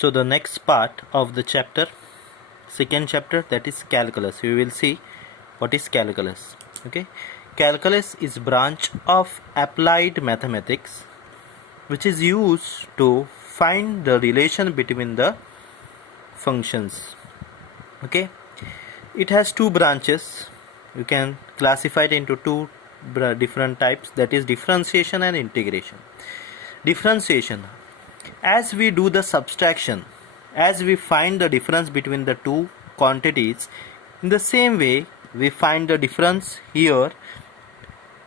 So the next part of the chapter, second chapter, that is calculus. We will see what is calculus. Okay, calculus is branch of applied mathematics which is used to find the relation between the functions. Okay, it has two branches. You can classify it into two different types, that is differentiation and integration. Differentiation, as we do the subtraction, as we find the difference between the two quantities, in the same way we find the difference here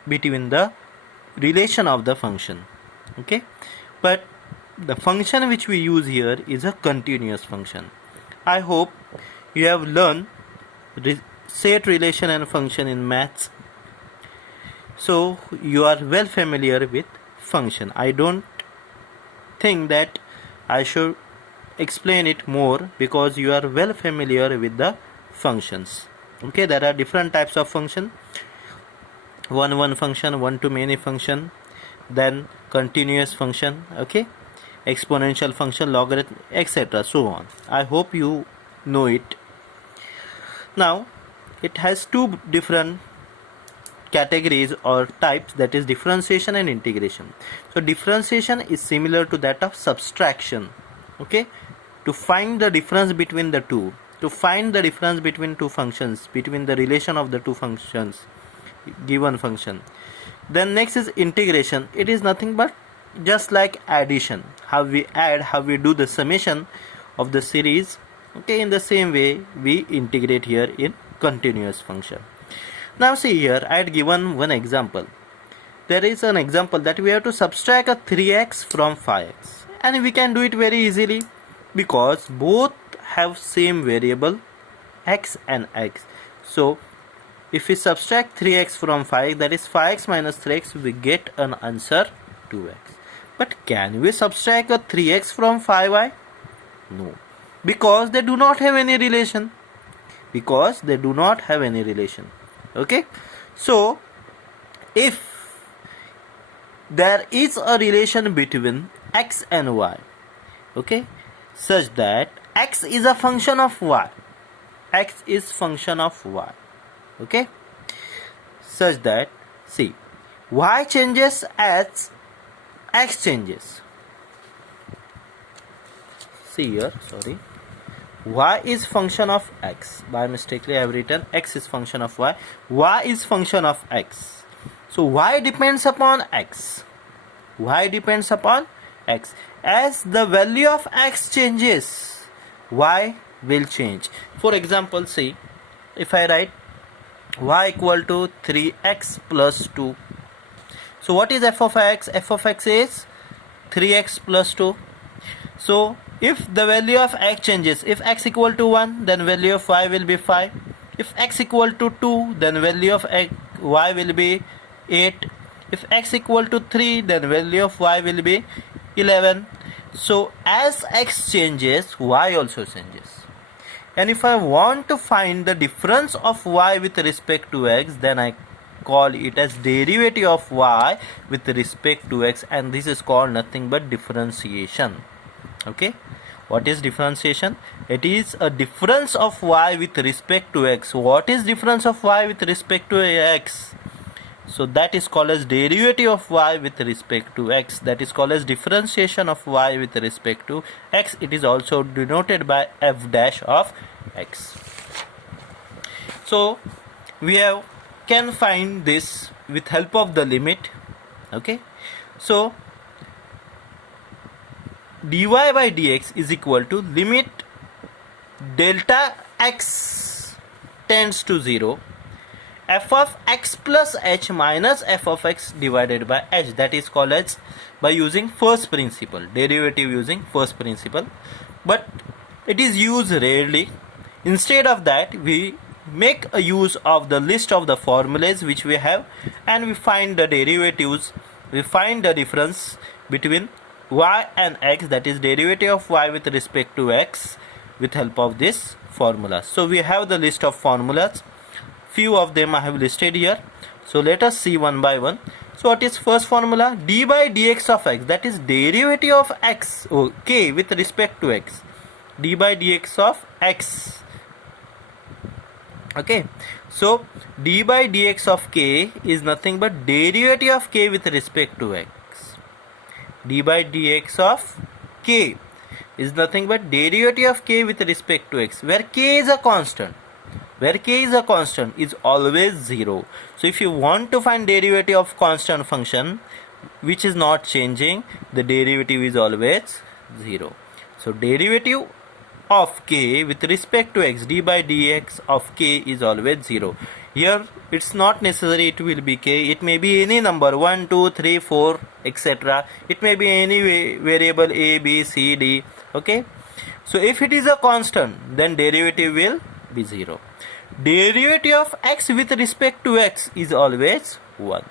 between the relation of the function. Okay, but the function which we use here is a continuous function. I hope you have learned set, relation and function in maths, so you are well familiar with function. I don't think that I should explain it more because you are well familiar with the functions. Okay, there are different types of function: one function, one to many function, then continuous function, okay, exponential function, logarithm, etc. so on. I hope you know it. Now it has two different categories or types, that is differentiation and integration. So differentiation is similar to that of subtraction. Okay, to find the difference between the two, to find the difference between two functions, between the relation of the two functions, given function. Then next is integration. It is nothing but just like addition, how we add, how we do the summation of the series. Okay, in the same way we integrate here in continuous function. Now see here, I had given one example. There is an example that we have to subtract a 3x from 5x, and we can do it very easily because both have same variable x and x. So if we subtract 3x from 5, that is 5x minus 3x, we get an answer 2x. But can we subtract a 3x from 5y? No, because they do not have any relation. Because they do not have any relation. Okay, so if there is a relation between x and y, okay, such that x is a function of y, x is function of y, okay, such that, see, y changes as x changes. See here, sorry, y is function of x. By mistakenly I have written x is function of y. Y is function of x. So y depends upon x. Y depends upon x. As the value of x changes, y will change. For example, see, if I write y equal to 3x plus 2. So what is f of x? F of x is 3x plus 2. So if the value of x changes, if x equal to 1, then value of y will be 5. If x equal to 2, then value of y will be 8. If x equal to 3, then value of y will be 11. So as x changes, y also changes. And if I want to find the difference of y with respect to x, then I call it as derivative of y with respect to x, and this is called nothing but differentiation. Okay, what is differentiation? It is a difference of y with respect to x. What is difference of y with respect to x? So that is called as derivative of y with respect to x. That is called as differentiation of y with respect to x. It is also denoted by f dash of x. So we can find this with help of the limit. Okay, so dy by dx is equal to limit delta x tends to 0, f of x plus h minus f of x divided by h. That is called as, by using first principle, derivative using first principle, but it is used rarely. Instead of that, we make a use of the list of the formulas which we have, and we find the derivatives, we find the difference between y and x, that is derivative of y with respect to x, with help of this formula. So we have the list of formulas. Few of them I have listed here. So let us see one by one. So what is first formula? D by dx of x, that is derivative of x, k with respect to x. D by dx of x. Okay, so d by dx of k is nothing but derivative of k with respect to x. D by dx of k is nothing but derivative of k with respect to x, where k is a constant. Where k is a constant is always 0. So if you want to find derivative of constant function which is not changing, the derivative is always 0. So derivative of k with respect to x, d by dx of k is always 0. Here it's not necessary it will be k, it may be any number 1, 2, 3, 4 etc. It may be any variable a, b, c, d. Okay, so if it is a constant then derivative will be 0. Derivative of x with respect to x is always 1.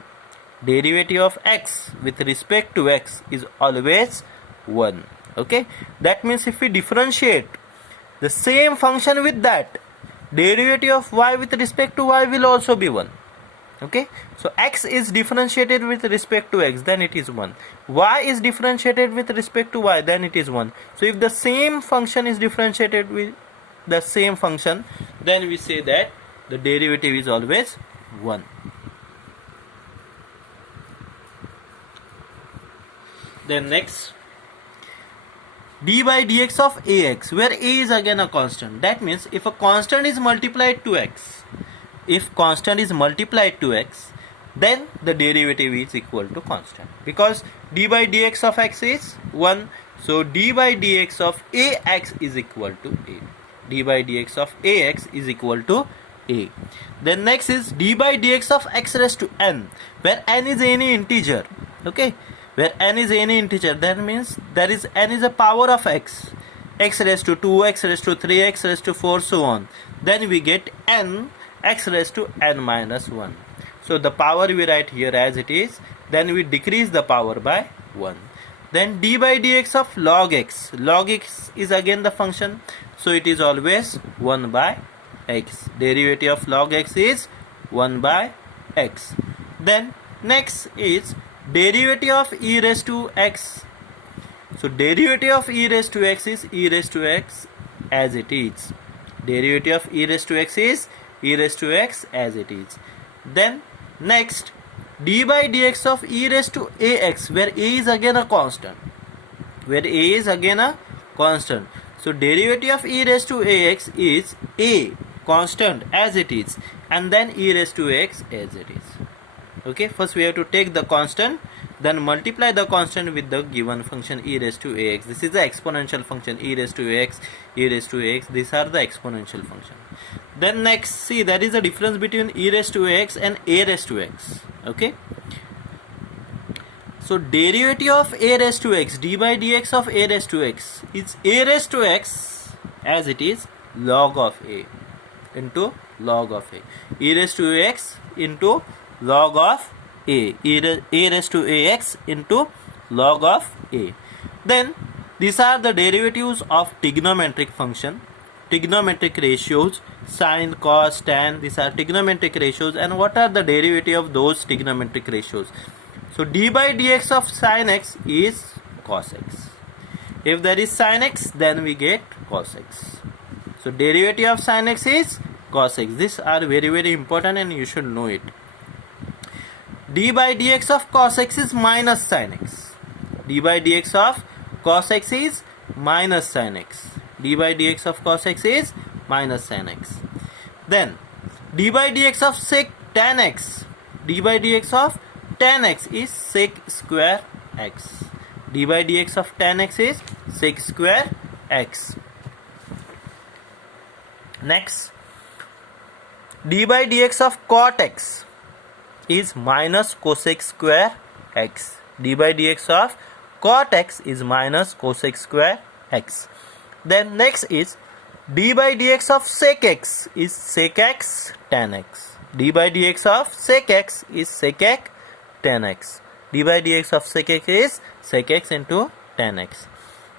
Derivative of x with respect to x is always 1. Okay, that means if we differentiate the same function with that, derivative of y with respect to y will also be 1. Okay, so x is differentiated with respect to x, then it is 1. Y is differentiated with respect to y, then it is 1. So if the same function is differentiated with the same function, then we say that the derivative is always 1. Then next, d by dx of ax, where a is again a constant. That means if a constant is multiplied to x, then the derivative is equal to constant, because d by dx of x is 1. So d by dx of ax is equal to a. D by dx of ax is equal to a. Then next is d by dx of x raised to n, where n is any integer. Okay, where n is any integer, that means there is n is a power of x, x raised to 2, x raised to 3, x raised to 4, so on. Then we get n, x raised to n minus 1. So the power we write here as it is, then we decrease the power by 1. Then d by dx of log x. Log x is again the function, so it is always 1 by x. Derivative of log x is 1 by x. Then next is derivative of e raised to x. So derivative of e raised to x is e raised to x as it is. Derivative of e raised to x is e raised to x as it is. Then next, d by dx of e raised to ax, where a is again a constant. So derivative of e raised to ax is a constant as it is, and then e raised to x as it is. Okay, first we have to take the constant, then multiply the constant with the given function e raised to ax. This is the exponential function, e raised to ax, e raised to ax. These are the exponential function. Then next, see, there is a difference between e raised to ax and a raised to x. Okay, so derivative of a raised to x, d by dx of a raised to x is a raised to x as it is, log of a into log of a. E raised to x into log of a. A raised to ax into log of a. Then these are the derivatives of trigonometric function, trigonometric ratios, sine, cos, tan. These are trigonometric ratios, and what are the derivative of those trigonometric ratios? So d by dx of sin x is cos x. If there is sin x, then we get cos x. So derivative of sin x is cos x. These are very, very important and you should know it. D by dx of cos x is minus sin x. D by dx of cos x is minus sin x. D by dx of cos x is minus sin x. Then d by dx of sec tan x. D by dx of tan x is sec square x. D by dx of tan x is sec square x. Next, d by dx of cot x is minus cosec square x. D by dx of cot x is minus cosec square x. Then next is d by dx of sec x is sec x tan x. D by dx of sec x is sec x tan x. D by dx of sec x is sec x into tan x.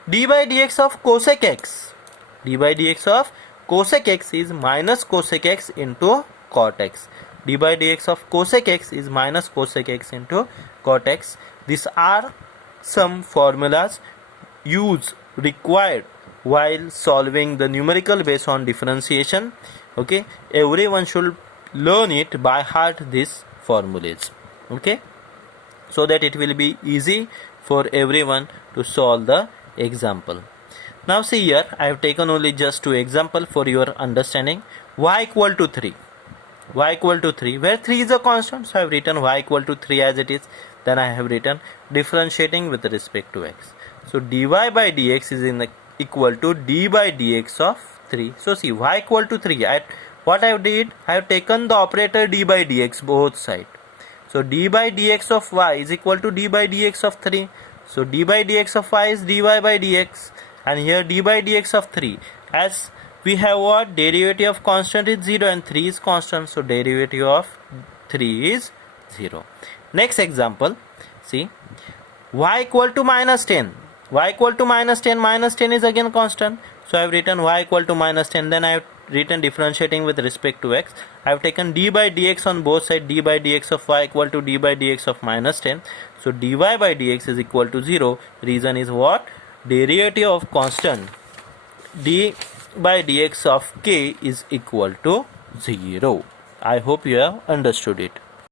D by dx of cosec x. D by dx of cosec x is minus cosec x into cot x. d by dx of cosec x is minus cosec x into cot x. These are some formulas used required while solving the numerical based on differentiation. Okay, everyone should learn it by heart, these formulas. Okay, so that it will be easy for everyone to solve the example. Now see here, I have taken only just 2 example for your understanding. Y equal to 3, y equal to 3, where 3 is a constant, so I have written y equal to 3 as it is. Then I have written differentiating with respect to x. So dy by dx is equal to d by dx of 3. So see, y equal to 3. What I have did, I have taken the operator d by dx both side. So d by dx of y is equal to d by dx of 3. So d by dx of y is dy by dx, and here d by dx of 3. As we have what, derivative of constant is 0 and 3 is constant, so derivative of 3 is 0. Next example, see, y equal to minus 10. Y equal to minus 10, minus 10 is again constant, so I have written y equal to minus 10. Then I have written differentiating with respect to x. I have taken d by dx on both sides, d by dx of y equal to d by dx of minus 10. So dy by dx is equal to 0. Reason is what? Derivative of constant d by dx of k is equal to 0. I hope you have understood it.